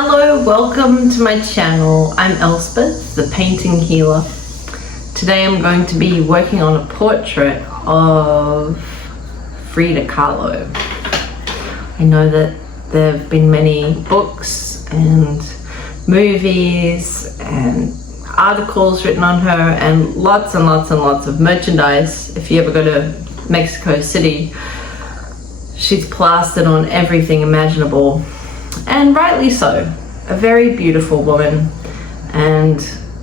Hello, welcome to my channel. I'm Elspeth, the painting healer. Today I'm going to be working on a portrait of Frida Kahlo. I know that there have been many books and movies and articles written on her and lots of merchandise. If you ever go to Mexico City, she's plastered on everything imaginable. And rightly so. A very beautiful woman and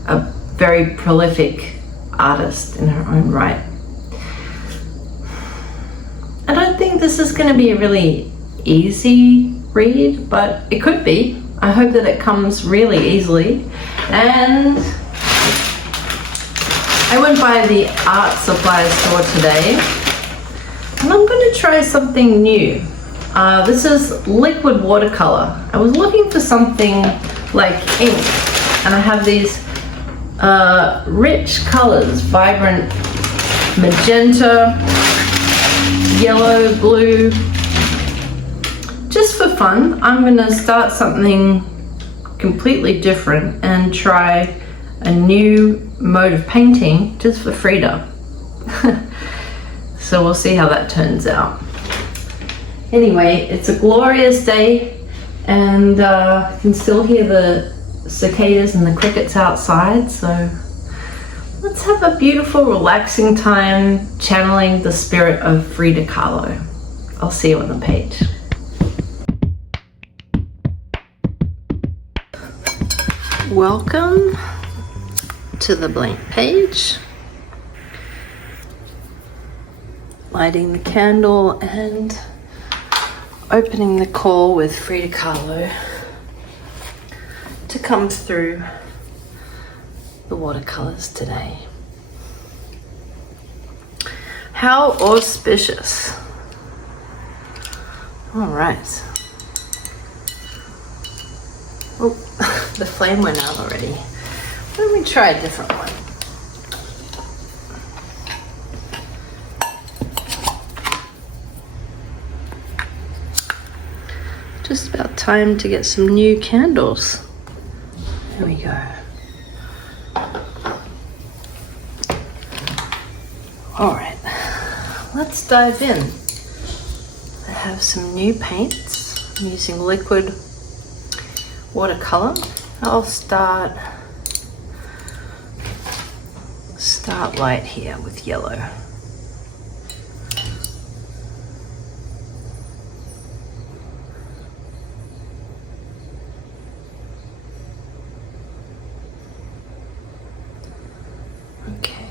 a very prolific artist in her own right. I don't think this is going to be a really easy read, but it could be. I hope that it comes really easily. And I went by the art supply store today and I'm going to try something new. This is liquid watercolor. I was looking for something like ink, and I have these rich colors, vibrant magenta, yellow, blue. Just for fun, I'm gonna start something completely different and try a new mode of painting just for Frida. So we'll see how that turns out. Anyway, it's a glorious day and I can still hear the cicadas and the crickets outside, so let's have a beautiful, relaxing time channeling the spirit of Frida Kahlo. I'll see you on the page. Welcome to the blank page. Lighting the candle and opening the call with Frida Kahlo to come through the watercolors today. How auspicious. All right. Oh, the flame went out already. Let me try a different one. Just about time to get some new candles. There we go. All right, let's dive in. I have some new paints. I'm using liquid watercolor. I'll start light here with yellow. Okay.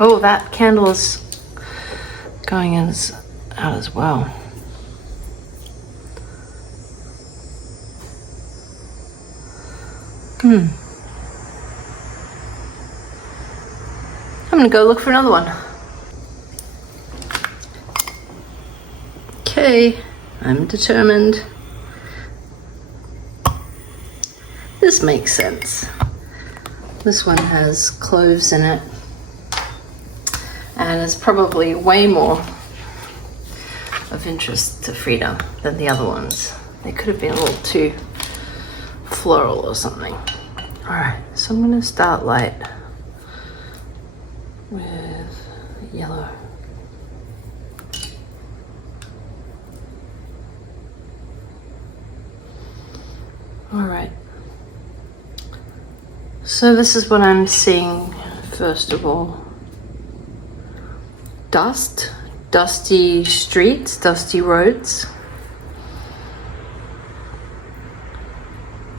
Oh, that candle is going out as well. I'm gonna go look for another one. Okay, I'm determined. This makes sense. This one has cloves in it and is probably way more of interest to Frida than the other ones. They could have been a little too floral or something. All right, so I'm gonna start light with yellow. All right. So this is what I'm seeing first of all. Dust, dusty streets, dusty roads.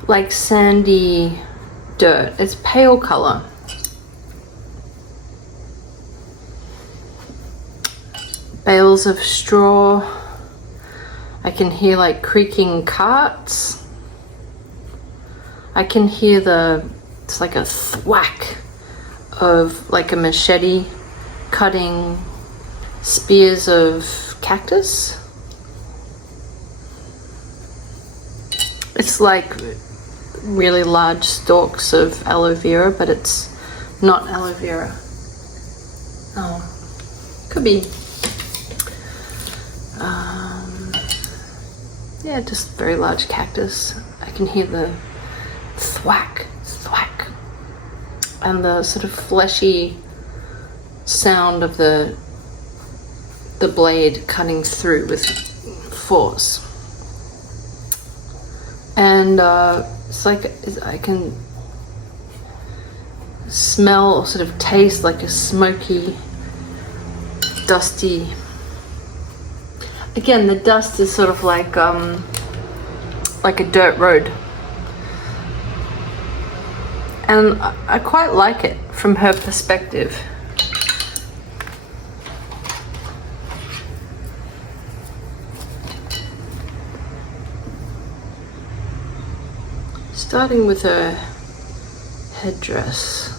Like sandy dirt. It's pale color. Bales of straw. I can hear like creaking carts. I can hear it's like a thwack of like a machete cutting spears of cactus. It's like really large stalks of aloe vera, but it's not aloe vera. Oh, could be yeah, just a very large cactus. I can hear the thwack, thwack, and the sort of fleshy sound of the blade cutting through with force. And it's like I can smell or sort of taste like a smoky, dusty. Again, the dust is sort of like a dirt road. And I quite like it from her perspective. Starting with her headdress.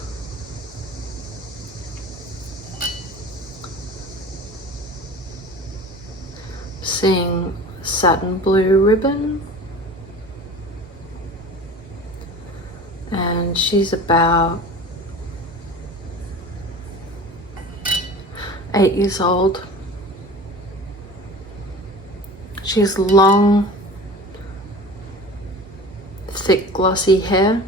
Seeing satin blue ribbon. And she's about 8 years old. She has long, thick, glossy hair,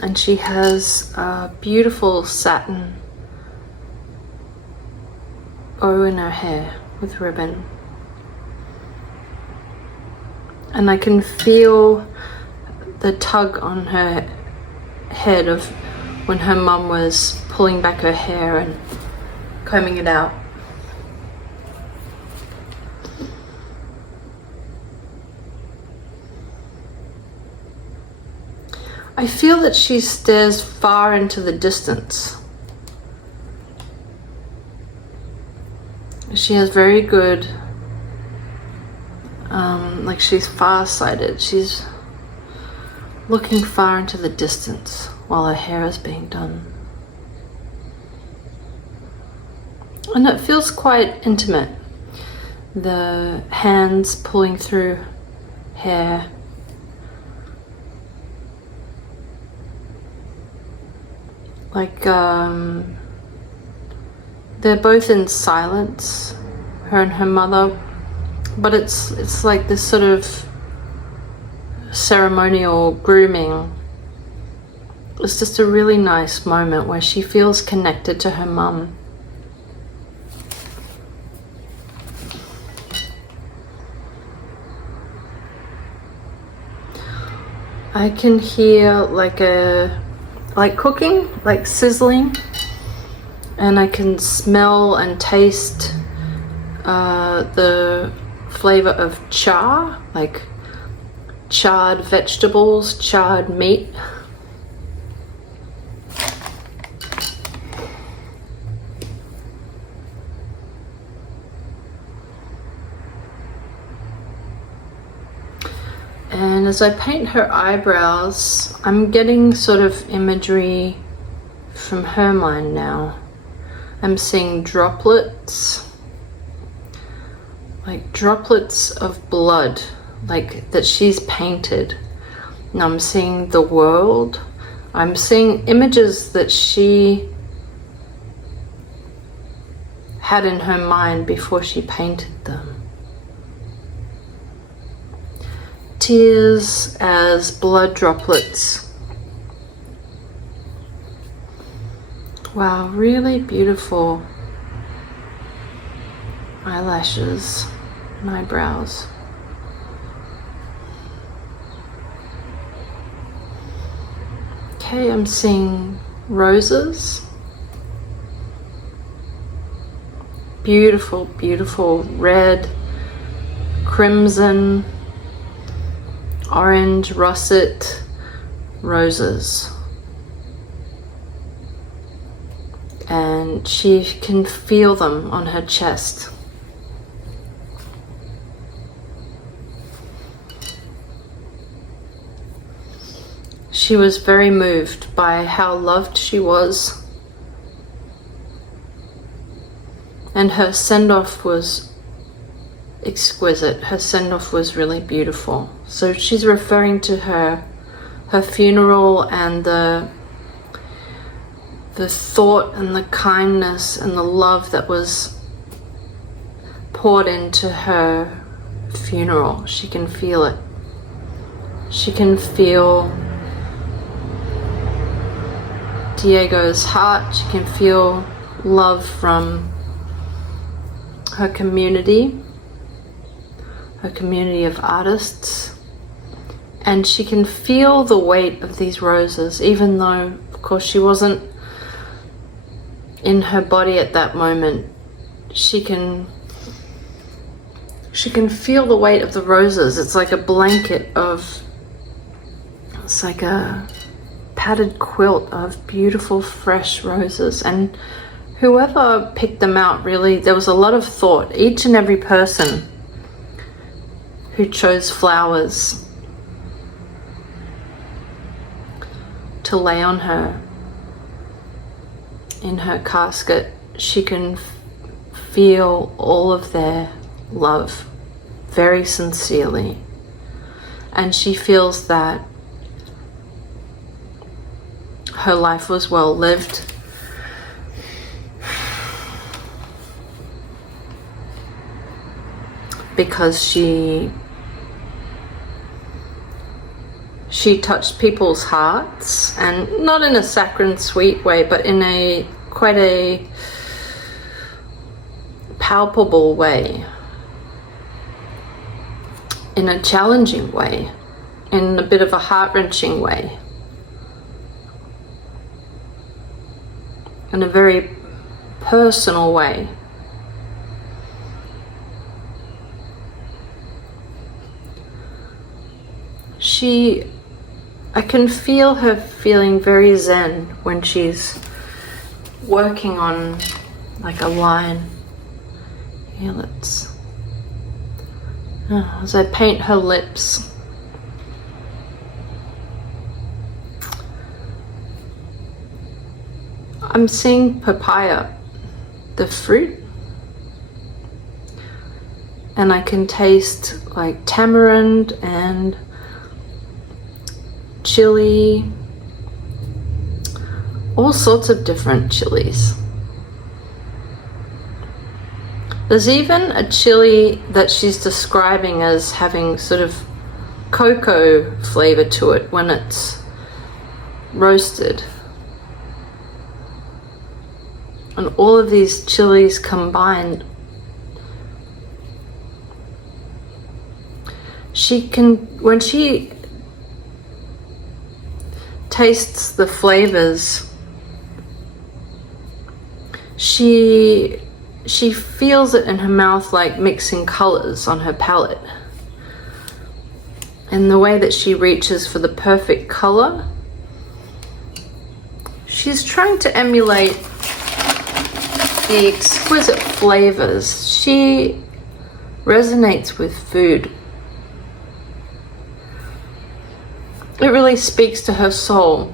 and she has a beautiful satin bow in her hair with ribbon. And I can feel the tug on her head of when her mum was pulling back her hair and combing it out. I feel that she stares far into the distance. She has very good, like she's far-sighted. She's looking far into the distance while her hair is being done. And it feels quite intimate. The hands pulling through hair. Like, they're both in silence, her and her mother, but it's like this sort of ceremonial grooming. It's just a really nice moment where she feels connected to her mum. I can hear like cooking, like sizzling, and I can smell and taste the flavor of char, like charred vegetables, charred meat. And as I paint her eyebrows, I'm getting sort of imagery from her mind now. I'm seeing droplets, like droplets of blood, like that she's painted. And I'm seeing the world. I'm seeing images that she had in her mind before she painted them. Tears as blood droplets. Wow, really beautiful eyelashes and eyebrows. Okay, I'm seeing roses. Beautiful, beautiful red, crimson, orange, russet roses. And she can feel them on her chest. She was very moved by how loved she was. And her send-off was exquisite. Her send-off was really beautiful. So she's referring to her funeral and the thought and the kindness and the love that was poured into her funeral. She can feel it. She can feel Diego's heart. She can feel love from her community of artists. And she can feel the weight of these roses, even though, of course, she wasn't in her body at that moment. She can feel the weight of the roses. It's like a blanket of, it's like a padded quilt of beautiful fresh roses. And whoever picked them out, really, there was a lot of thought. Each and every person who chose flowers to lay on her in her casket, she can feel all of their love very sincerely, and she feels that her life was well lived. Because she touched people's hearts, and not in a saccharine sweet way, but in a quite a palpable way, in a challenging way, in a bit of a heart-wrenching way, in a very personal way. I can feel her feeling very zen when she's working on like a line. Here, as I paint her lips, I'm seeing papaya, the fruit, and I can taste like tamarind and chili, all sorts of different chilies. There's even a chili that she's describing as having sort of cocoa flavor to it when it's roasted. And all of these chilies combined, when she tastes the flavors, she feels it in her mouth, like mixing colors on her palette. And the way that she reaches for the perfect color, she's trying to emulate the exquisite flavors. She resonates with food. It really speaks to her soul.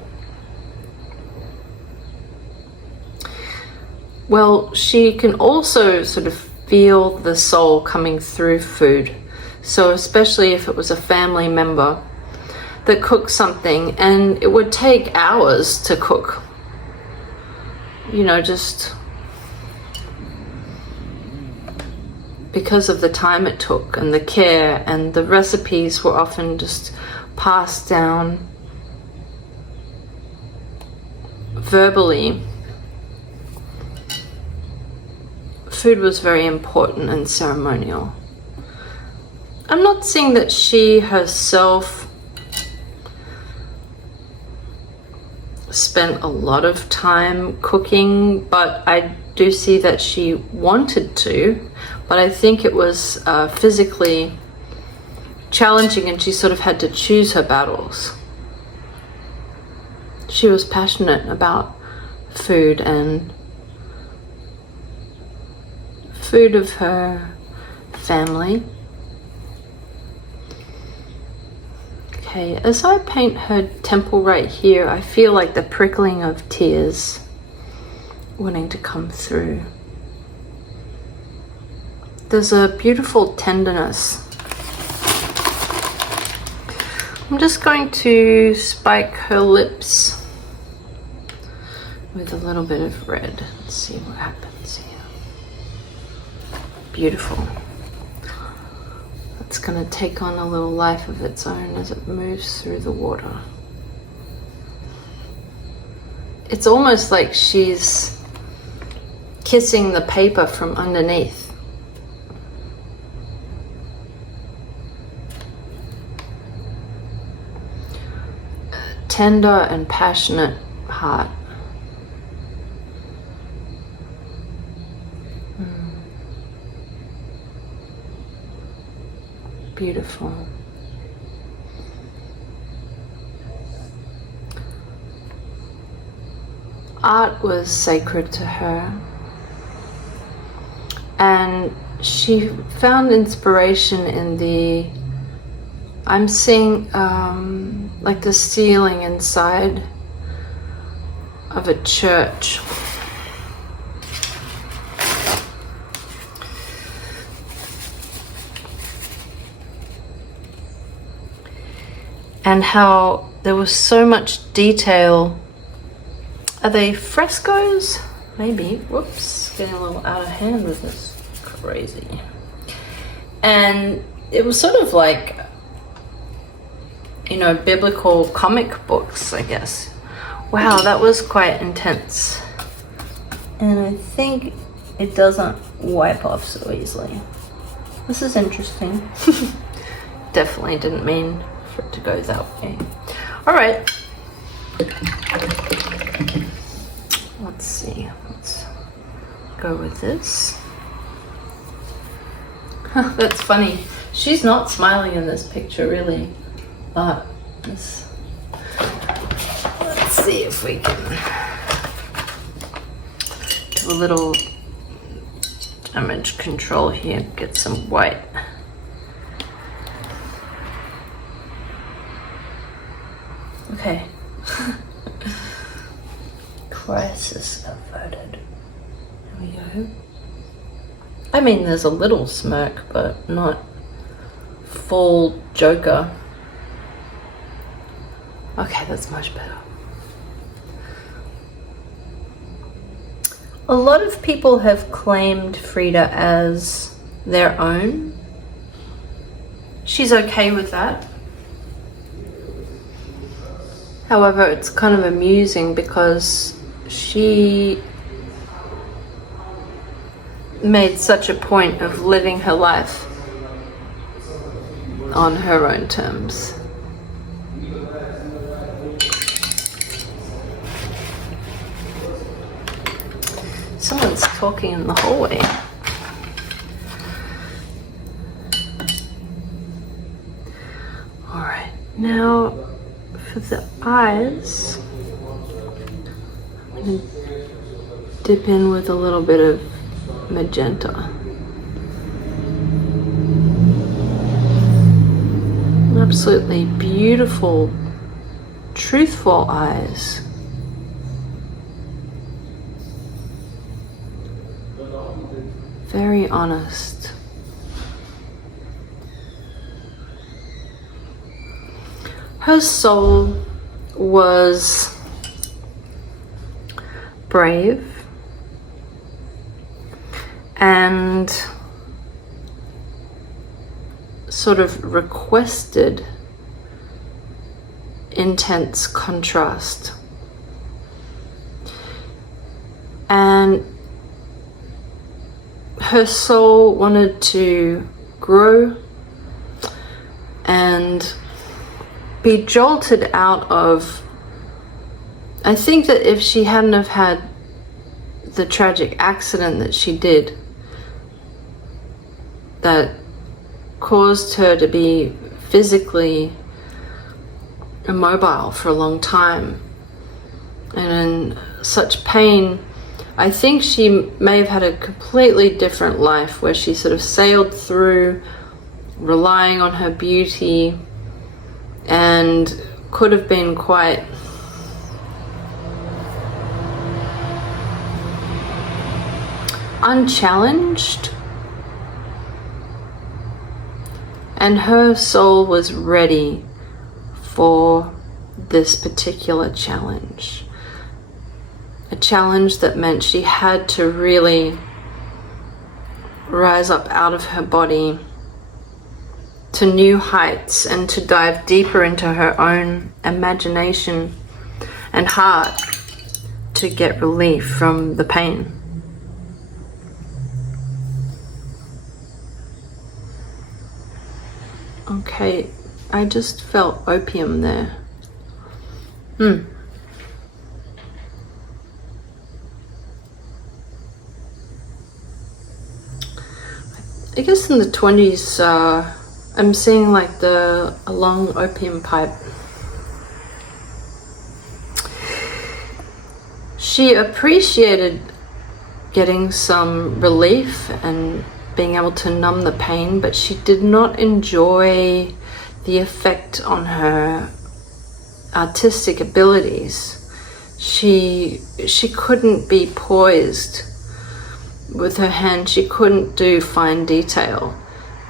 Well, she can also sort of feel the soul coming through food. So especially if it was a family member that cooked something, and it would take hours to cook, you know, just because of the time it took and the care, and the recipes were often just passed down verbally. Food was very important and ceremonial. I'm not saying that she herself spent a lot of time cooking, but I do see that she wanted to, but I think it was physically challenging, and she sort of had to choose her battles. She was passionate about food and food of her family. Okay, as I paint her temple right here, I feel like the prickling of tears wanting to come through. There's a beautiful tenderness. I'm just going to spike her lips with a little bit of red. Let's see what happens here. Beautiful. it's going to take on a little life of its own as it moves through the water. It's almost like she's kissing the paper from underneath. A tender and passionate heart. Beautiful. Art was sacred to her, and she found inspiration in I'm seeing like the ceiling inside of a church. And how there was so much detail. Are they frescoes? Maybe. Whoops, getting a little out of hand with this. Crazy. And it was sort of like, you know, biblical comic books, I guess. Wow, that was quite intense. And I think it doesn't wipe off so easily. This is interesting. Definitely didn't mean for it to go that way. All right. Let's see. Let's go with this. That's funny. She's not smiling in this picture, really. But let's see if we can do a little damage control here. Get some white. Okay. Crisis averted. There we go. I mean, there's a little smirk, but not full Joker. Okay, that's much better. A lot of people have claimed Frida as their own. She's okay with that. However, it's kind of amusing because she made such a point of living her life on her own terms. Someone's talking in the hallway. All right, now for the eyes, I'm going to dip in with a little bit of magenta. Absolutely beautiful, truthful eyes. Very honest. Her soul was brave and sort of requested intense contrast. And her soul wanted to grow and be jolted out of, I think that if she hadn't have had the tragic accident that she did, that caused her to be physically immobile for a long time and in such pain, I think she may have had a completely different life where she sort of sailed through, relying on her beauty, and could have been quite unchallenged. And her soul was ready for this particular challenge. A challenge that meant she had to really rise up out of her body to new heights and to dive deeper into her own imagination and heart to get relief from the pain. Okay, I just felt opium there. I guess in the 20s, I'm seeing like a long opium pipe. She appreciated getting some relief and being able to numb the pain, but she did not enjoy the effect on her artistic abilities. She couldn't be poised with her hand. She couldn't do fine detail.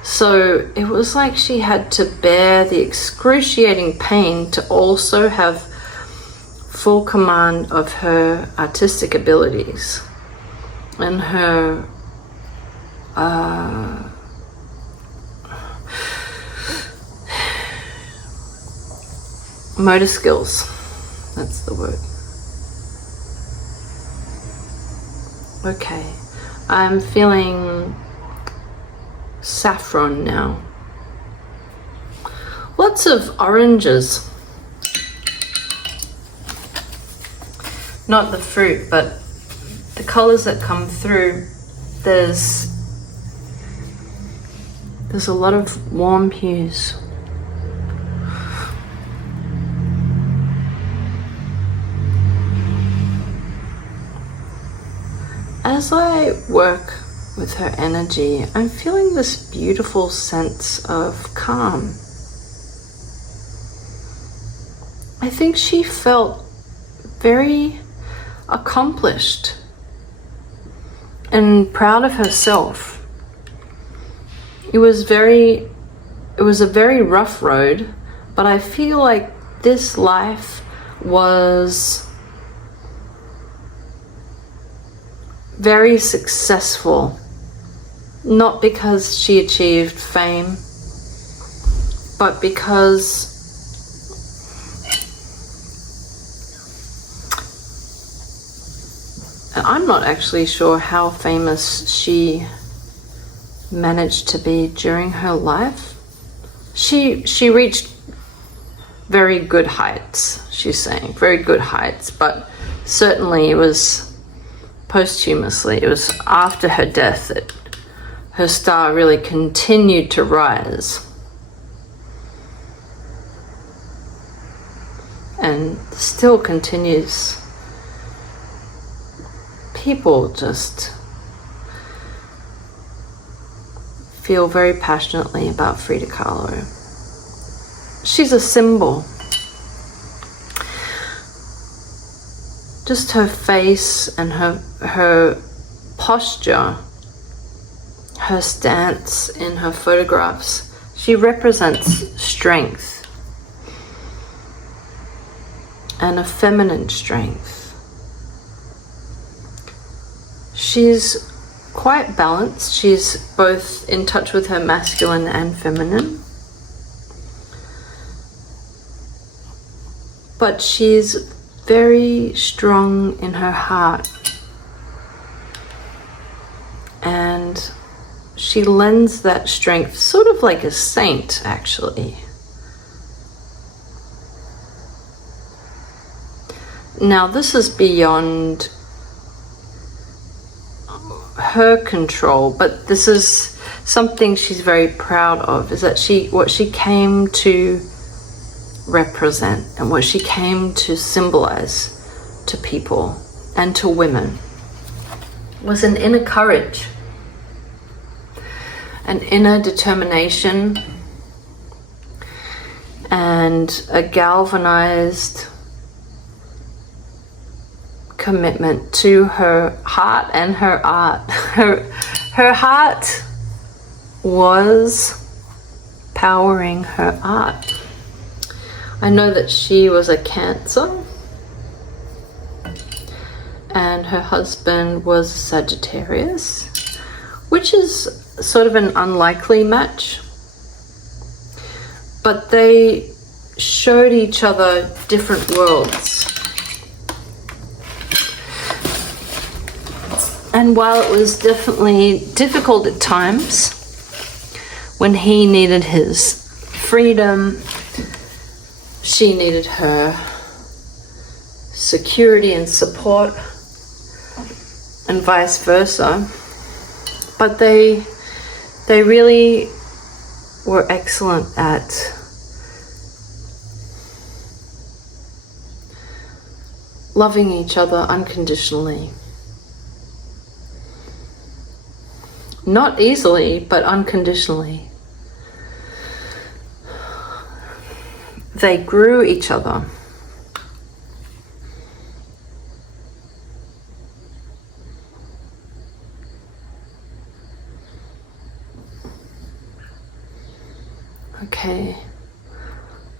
So it was like she had to bear the excruciating pain to also have full command of her artistic abilities and her motor skills. That's the word. Okay, I'm feeling saffron now. Lots of oranges. Not the fruit, but the colors that come through. There's a lot of warm hues. As I work with her energy, I'm feeling this beautiful sense of calm. I think she felt very accomplished and proud of herself. It was a very rough road, but I feel like this life was very successful, not because she achieved fame, but because I'm not actually sure how famous she managed to be during her life. She reached very good heights, she's saying, very good heights, but certainly it was posthumously, it was after her death that her star really continued to rise. And still continues. People just feel very passionately about Frida Kahlo. She's a symbol. Just her face and her posture, her stance in her photographs, she represents strength and a feminine strength. She's quite balanced. She's both in touch with her masculine and feminine. But she's very strong in her heart. And she lends that strength, sort of like a saint, actually. Now, this is beyond her control, but this is something she's very proud of, is that what she came to represent and what she came to symbolize to people and to women was an inner courage, an inner determination, and a galvanized commitment to her heart and her art. Her heart was powering her art. I know that she was a Cancer and her husband was Sagittarius, which is sort of an unlikely match. but they showed each other different worlds. And while it was definitely difficult at times, when he needed his freedom, she needed her security and support, and vice versa. But they really were excellent at loving each other unconditionally. Not easily, but unconditionally. They grew each other. Okay,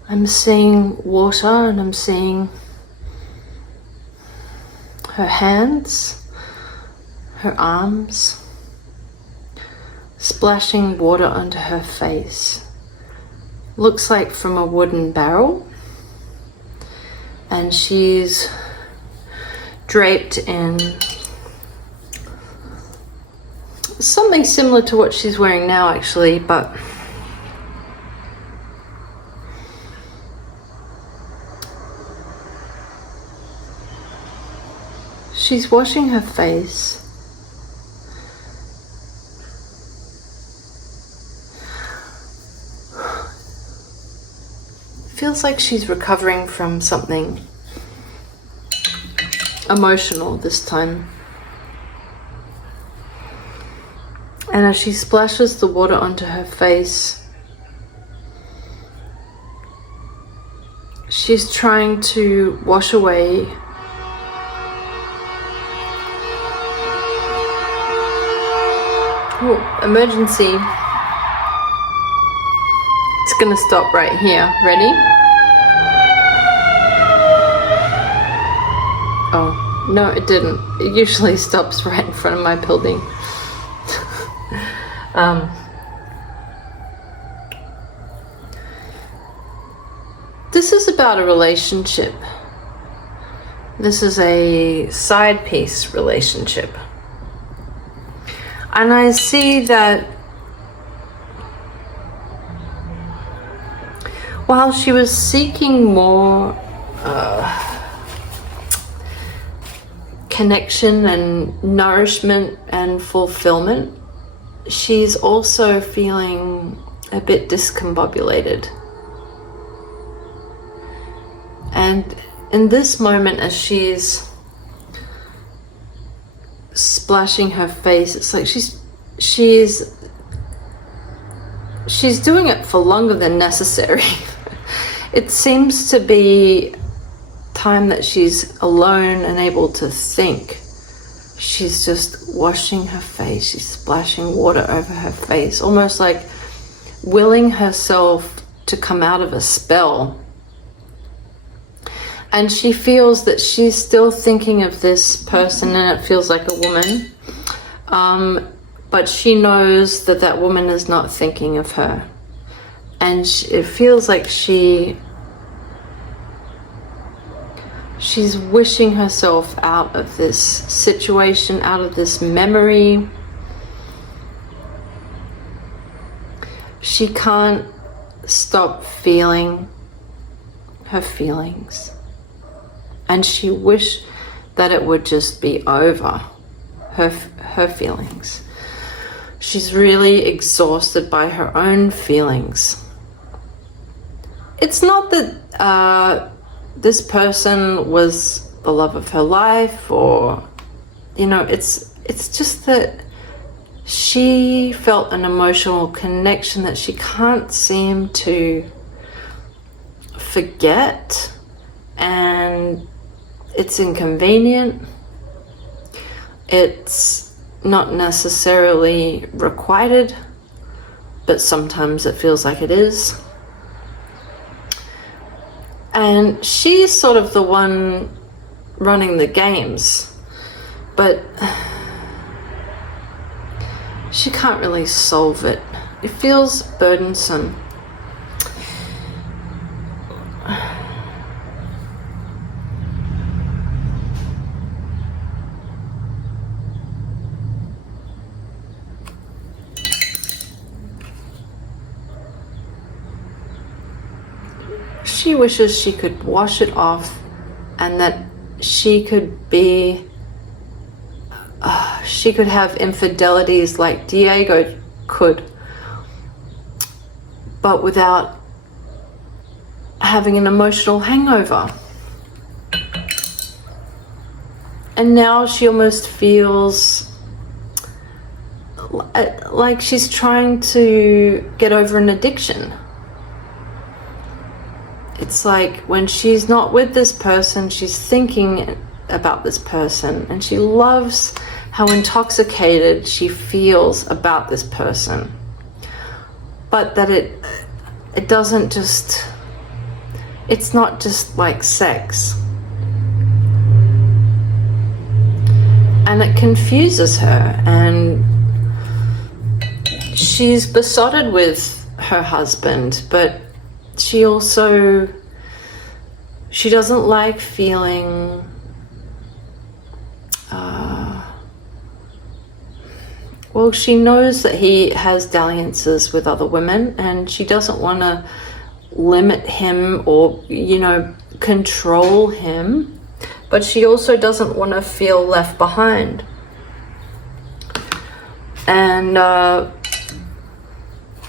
I'm seeing water and I'm seeing her hands, her arms, splashing water onto her face. Looks like from a wooden barrel, and she's draped in something similar to what she's wearing now actually, but she's washing her face. Feels like she's recovering from something emotional this time. And as she splashes the water onto her face, she's trying to wash away emergency. It's gonna stop right here. Ready? Oh, no, it didn't. It usually stops right in front of my building. This is about a relationship. This is a side piece relationship. And I see that while she was seeking more connection and nourishment and fulfillment, she's also feeling a bit discombobulated. And in this moment, as she's splashing her face, it's like she's doing it for longer than necessary. It seems to be time that she's alone and able to think. She's just washing her face. She's splashing water over her face, almost like willing herself to come out of a spell. And she feels that she's still thinking of this person, and it feels like a woman. But she knows that that woman is not thinking of her. And it feels like she's wishing herself out of this situation, out of this memory. She can't stop feeling her feelings. And she wished that it would just be over, her feelings. She's really exhausted by her own feelings. It's not that this person was the love of her life, or, you know, it's just that she felt an emotional connection that she can't seem to forget, and it's inconvenient. It's not necessarily requited, but sometimes it feels like it is. And she's sort of the one running the games, but she can't really solve it. It feels burdensome. she wishes she could wash it off, and that she could have infidelities like Diego could, but without having an emotional hangover. And now she almost feels like she's trying to get over an addiction. It's like when she's not with this person, she's thinking about this person, and she loves how intoxicated she feels about this person. But that it doesn't just, it's not just like sex. And it confuses her, and she's besotted with her husband, but she doesn't like feeling well, she knows that he has dalliances with other women, and she doesn't want to limit him or, you know, control him, but she also doesn't want to feel left behind. And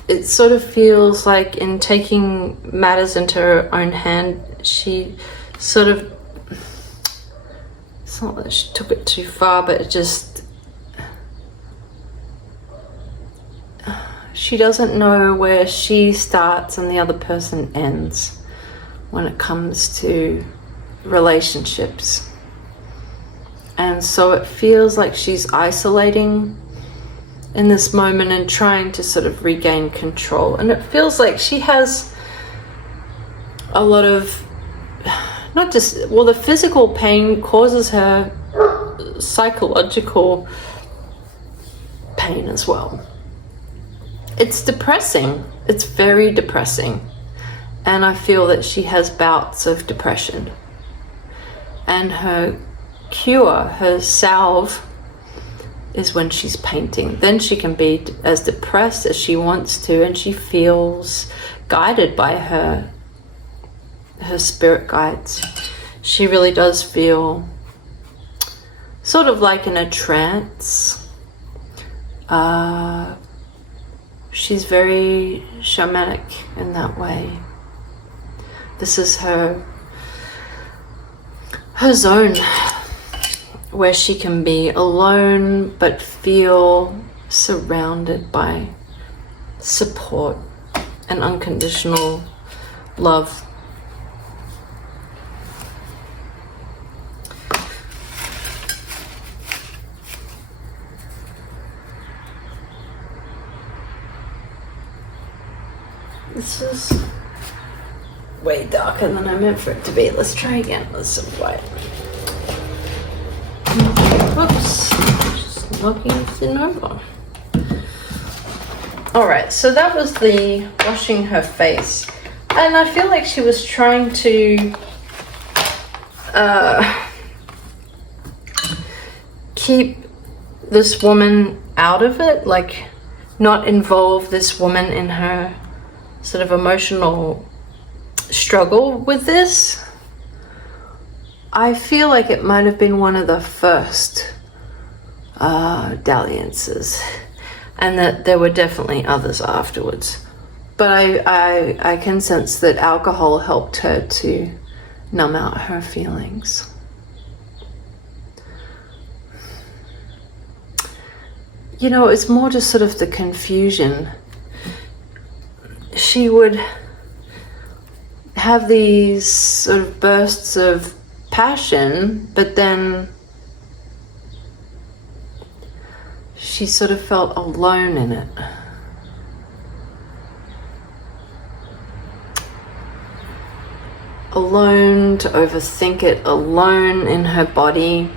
it sort of feels like in taking matters into her own hand, she sort of, it's not that she took it too far, but it just, she doesn't know where she starts and the other person ends when it comes to relationships. And so it feels like she's isolating in this moment and trying to sort of regain control. And it feels like she has a lot of, not just, well, the physical pain causes her psychological pain as well. It's depressing. It's very depressing. And I feel that she has bouts of depression. And her cure, her salve, is when she's painting. Then she can be as depressed as she wants to, and she feels guided by her spirit guides. She really does feel sort of like in a trance. She's very shamanic in that way. This is her zone where she can be alone but feel surrounded by support and unconditional love. This is way darker than I meant for it to be. Let's try again with some white. Whoops, just knocking it over. Alright, so that was the washing her face. And I feel like she was trying to keep this woman out of it, like not involve this woman in her sort of emotional struggle with this. I feel like it might have been one of the first dalliances, and that there were definitely others afterwards. But I can sense that alcohol helped her to numb out her feelings. You know, it's more just sort of the confusion. She would have these sort of bursts of passion, but then she sort of felt alone in it. Alone to overthink it, alone in her body.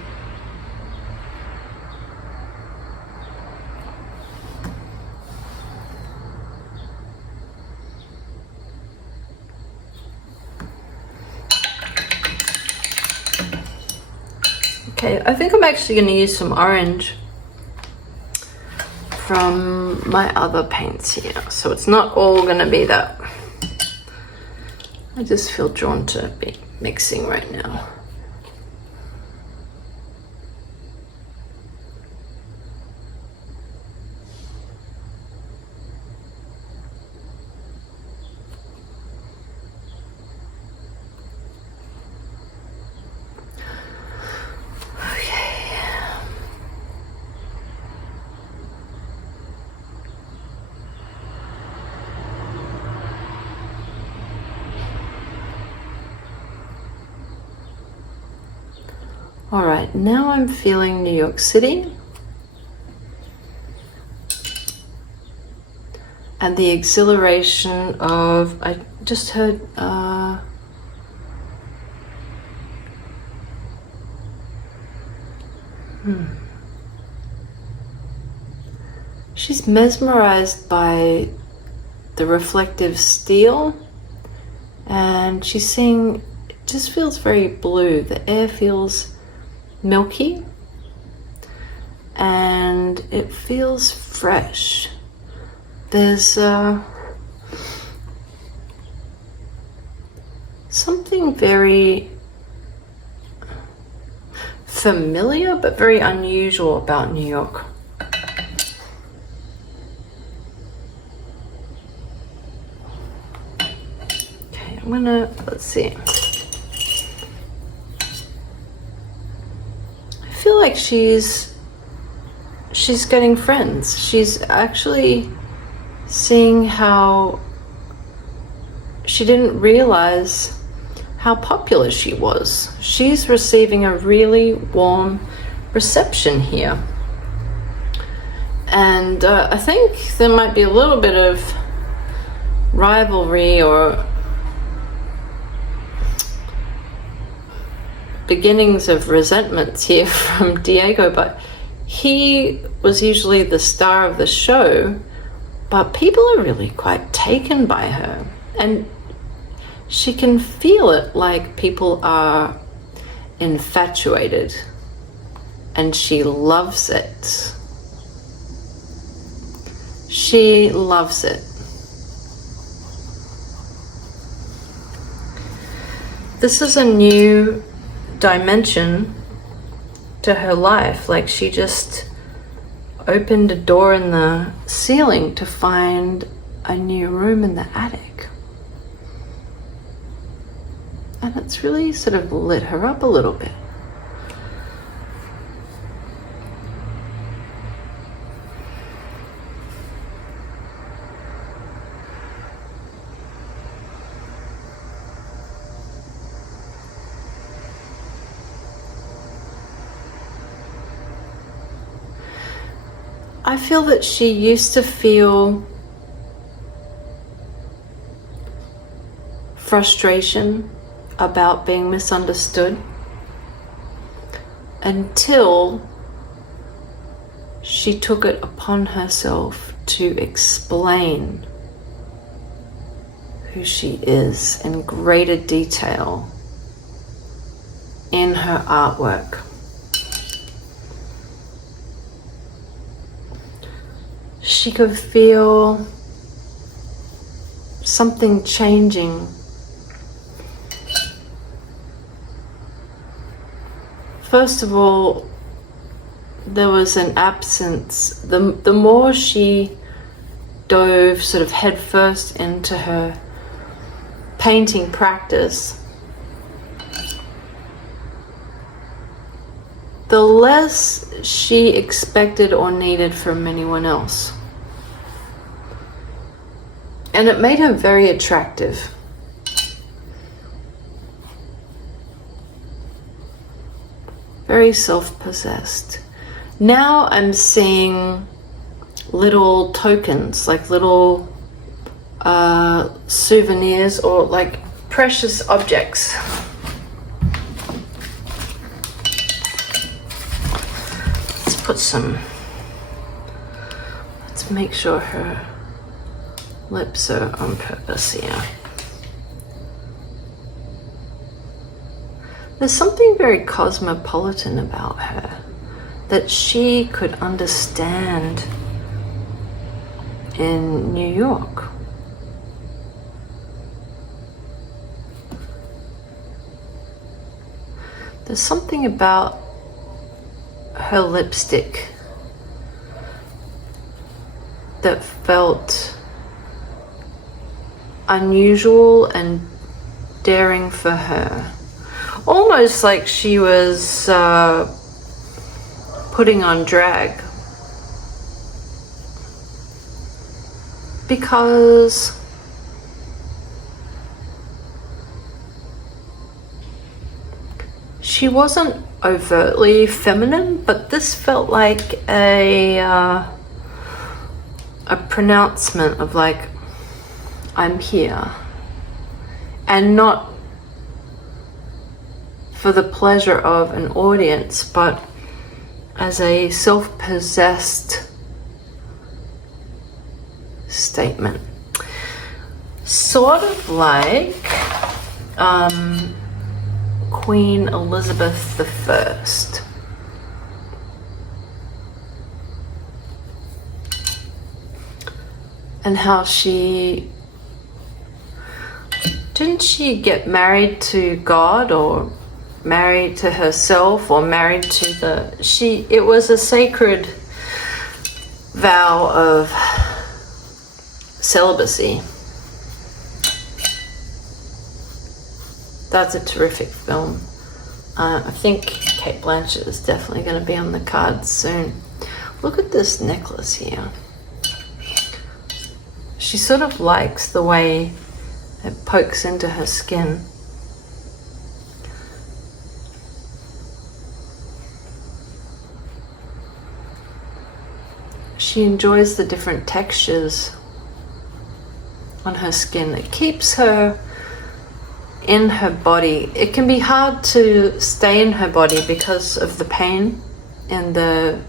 Okay, I think I'm actually going to use some orange from my other paints here. So it's not all going to be that I just feel drawn to be mixing right now. All right, now I'm feeling New York City and the exhilaration of, I just heard, she's mesmerized by the reflective steel, and she's seeing, it just feels very blue. The air feels milky and it feels fresh. There's something very familiar but very unusual about New York. Okay, I'm gonna, let's see. I feel like she's getting friends. She's actually seeing how she didn't realize how popular she was. She's receiving a really warm reception here. And I think there might be a little bit of rivalry or beginnings of resentments here from Diego, but he was usually the star of the show, but people are really quite taken by her, and she can feel it, like people are infatuated, and she loves it. She loves it. This is a new dimension to her life. Like, she just opened a door in the ceiling to find a new room in the attic, and it's really sort of lit her up a little bit. I feel that she used to feel frustration about being misunderstood until she took it upon herself to explain who she is in greater detail in her artwork. She could feel something changing. First of all, there was an absence. The more she dove sort of headfirst into her painting practice, the less she expected or needed from anyone else. And it made her very attractive. Very self-possessed. Now I'm seeing little tokens, like little souvenirs or like precious objects. Let's make sure her lips are on purpose here. There's something very cosmopolitan about her that she could understand in New York. There's something about her lipstick that felt unusual and daring for her. Almost like she was putting on drag. Because she wasn't overtly feminine, but this felt like a pronouncement of like, I'm here. And not for the pleasure of an audience, but as a self-possessed statement. Sort of like Queen Elizabeth I. And how didn't she get married to God, or married to herself, or married to it was a sacred vow of celibacy. That's a terrific film. I think Cate Blanchett is definitely going to be on the cards soon. Look at this necklace here. She sort of likes the way it pokes into her skin. She enjoys the different textures on her skin. It keeps her in her body. It can be hard to stay in her body because of the pain and the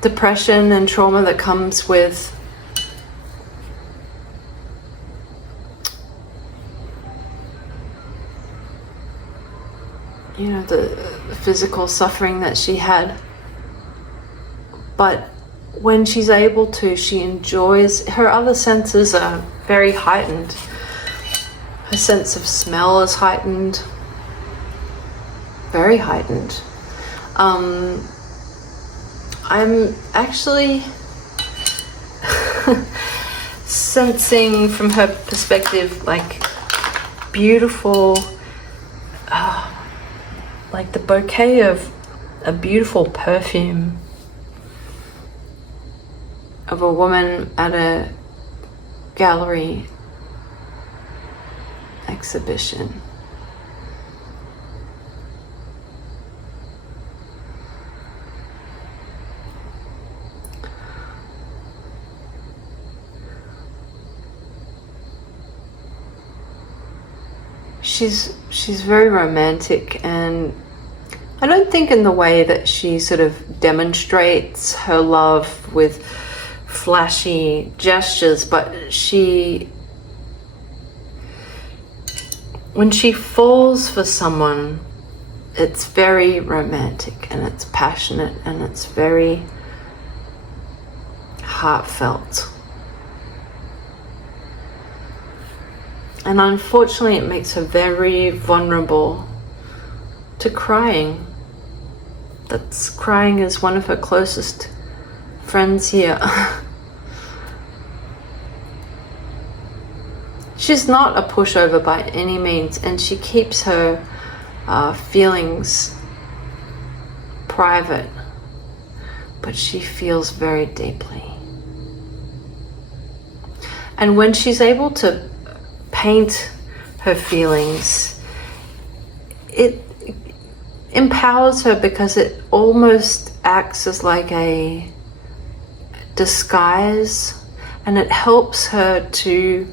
depression and trauma that comes with the physical suffering that she had. But when she's able to, she enjoys, her other senses are very heightened. Her sense of smell is heightened, very heightened. I'm actually sensing from her perspective like beautiful, like the bouquet of a beautiful perfume of a woman at a gallery exhibition. She's very romantic, and I don't think in the way that she sort of demonstrates her love with flashy gestures, but when she falls for someone, it's very romantic and it's passionate and it's very heartfelt. And unfortunately, it makes her very vulnerable to crying. Crying is one of her closest friends here. She's not a pushover by any means, and she keeps her feelings private, but she feels very deeply. And when she's able to paint her feelings, it empowers her because it almost acts as like a disguise, and it helps her to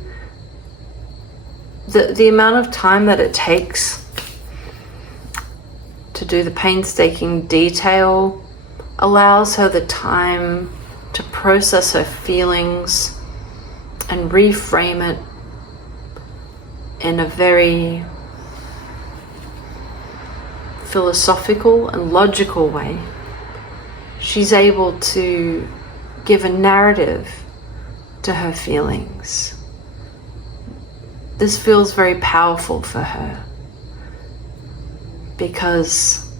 the amount of time that it takes to do the painstaking detail allows her the time to process her feelings and reframe it in a very philosophical and logical way. She's able to give a narrative to her feelings. This feels very powerful for her. because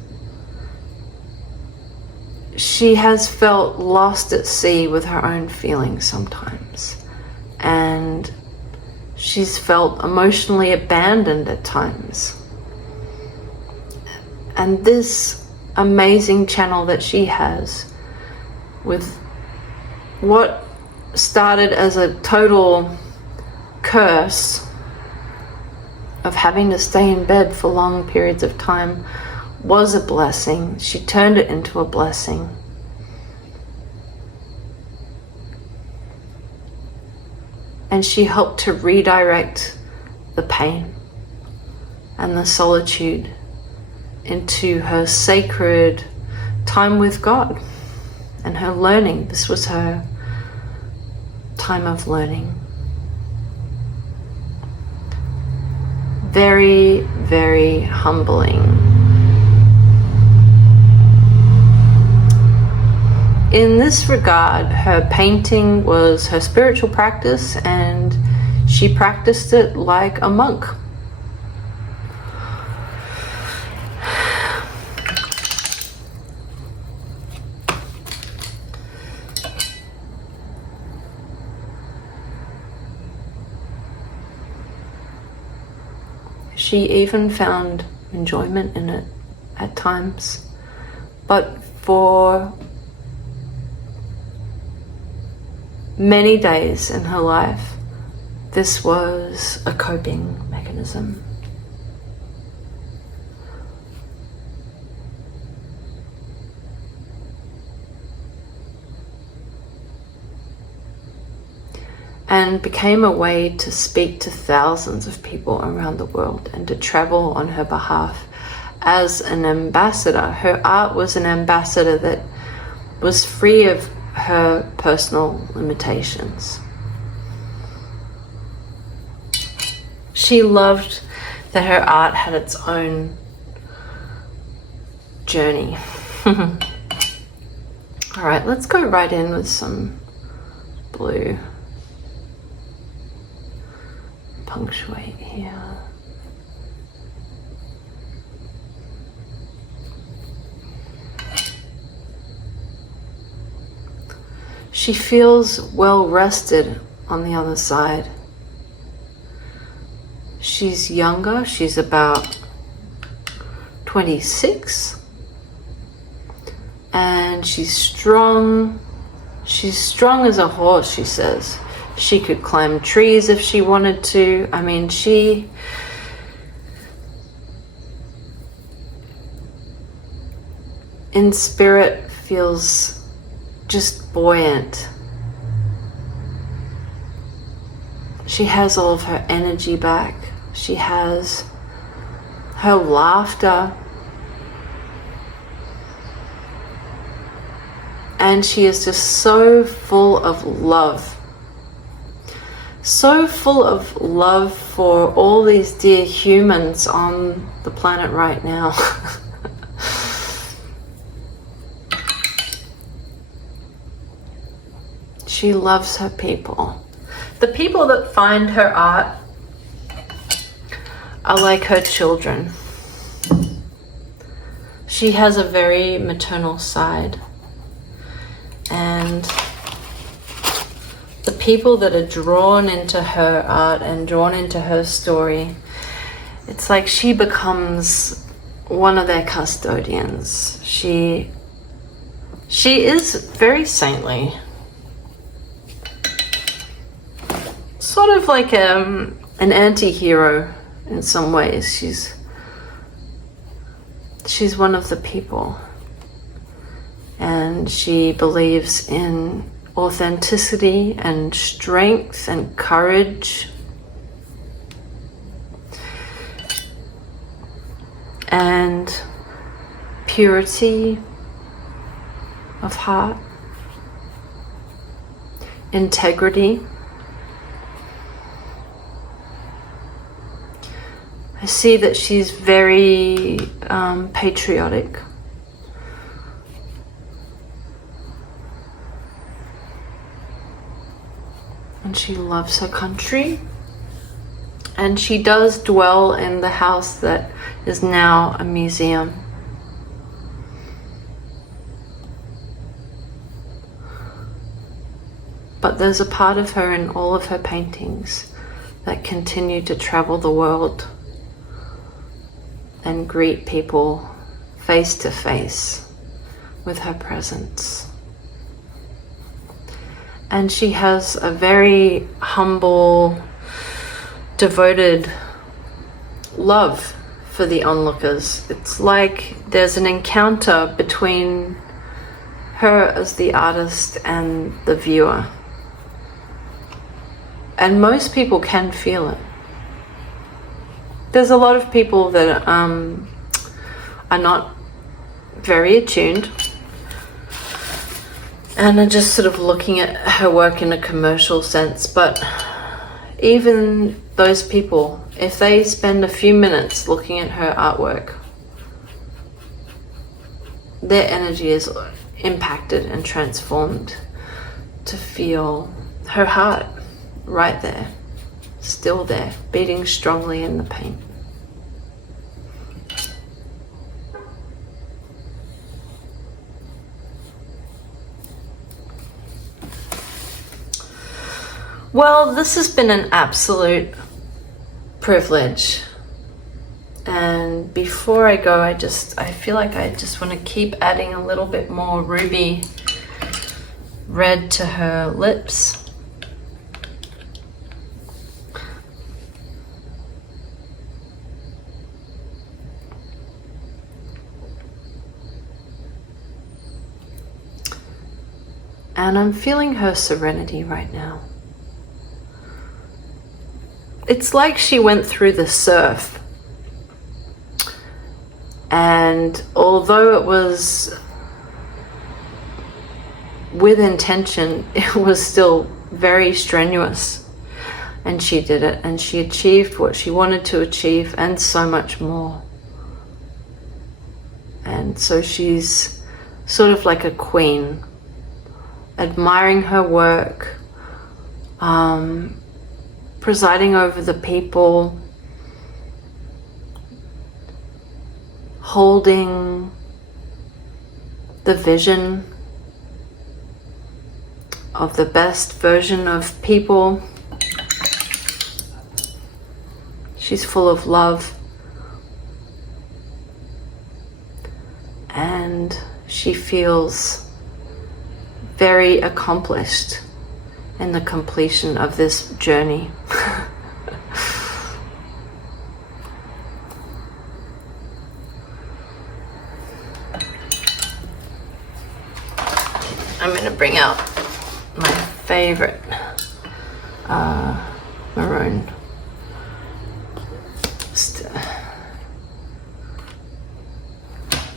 she has felt lost at sea with her own feelings sometimes, and she's felt emotionally abandoned at times. And this amazing channel that she has, with what started as a total curse of having to stay in bed for long periods of time, was a blessing. She turned it into a blessing. And she helped to redirect the pain and the solitude into her sacred time with God and her learning. This was her time of learning. Very, very humbling. In this regard, her painting was her spiritual practice, and she practiced it like a monk. She even found enjoyment in it at times, but for many days in her life, this was a coping mechanism. And became a way to speak to thousands of people around the world and to travel on her behalf as an ambassador. Her art was an ambassador that was free of her personal limitations. She loved that her art had its own journey. All right, let's go right in with some blue. Punctuate here. She feels well rested on the other side. She's younger, she's about 26, and she's strong. She's strong as a horse, she says. She could climb trees if she wanted to. I mean, she in spirit feels just buoyant. She has all of her energy back. She has her laughter. And she is just so full of love. So full of love for all these dear humans on the planet right now. She loves her people. The people that find her art are like her children. She has a very maternal side. And the people that are drawn into her art and drawn into her story, it's like she becomes one of their custodians. She is very saintly. Sort of like an anti-hero in some ways. She's one of the people. And she believes in authenticity and strength and courage and purity of heart, integrity. I see that she's very patriotic. And she loves her country. And she does dwell in the house that is now a museum. But there's a part of her in all of her paintings that continue to travel the world and greet people face to face with her presence. And she has a very humble, devoted love for the onlookers. It's like there's an encounter between her as the artist and the viewer. And most people can feel it. There's a lot of people that are not very attuned and are just sort of looking at her work in a commercial sense. But even those people, if they spend a few minutes looking at her artwork, their energy is impacted and transformed to feel her heart right there, still there, beating strongly in the paint. Well, this has been an absolute privilege. And before I go, I feel like I just want to keep adding a little bit more ruby red to her lips. And I'm feeling her serenity right now. It's like she went through the surf. And although it was with intention, it was still very strenuous. And she did it, and she achieved what she wanted to achieve and so much more. And so she's sort of like a queen, admiring her work, presiding over the people, holding the vision of the best version of people. She's full of love, and she feels very accomplished in the completion of this journey. I'm going to bring out my favorite maroon. Just a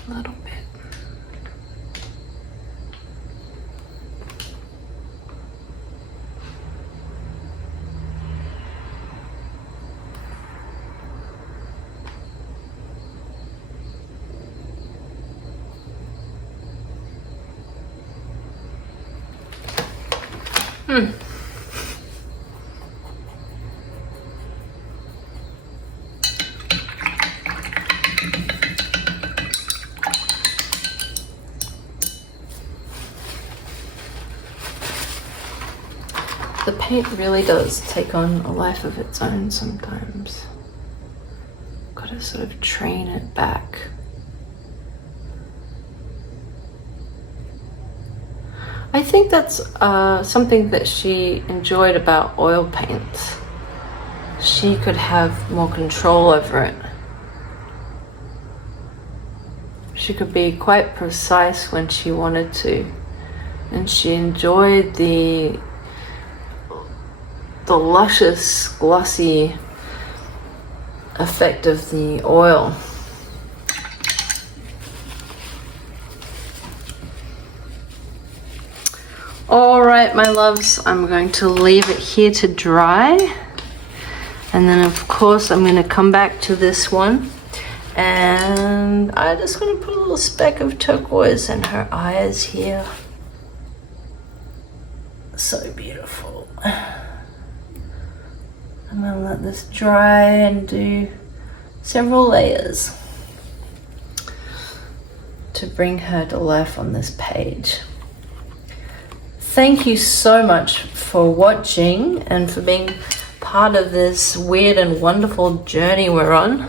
little bit. The paint really does take on a life of its own sometimes. Got to sort of train it back. I think that's something that she enjoyed about oil paints. She could have more control over it. She could be quite precise when she wanted to, and she enjoyed the luscious, glossy effect of the oil. All right, my loves, I'm going to leave it here to dry. And then of course I'm going to come back to this one. And I'm just going to put a little speck of turquoise in her eyes here. So beautiful. I'm going to let this dry and do several layers to bring her to life on this page. Thank you so much for watching and for being part of this weird and wonderful journey we're on.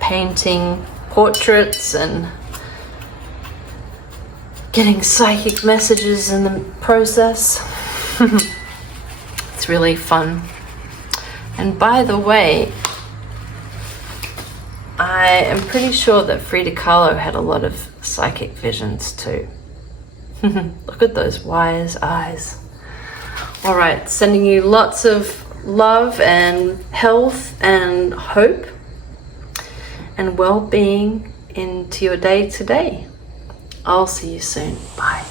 Painting portraits and getting psychic messages in the process. It's really fun. And by the way, I am pretty sure that Frida Kahlo had a lot of psychic visions too. Look at those wise eyes. All right, sending you lots of love and health and hope and well-being into your day today. I'll see you soon. Bye.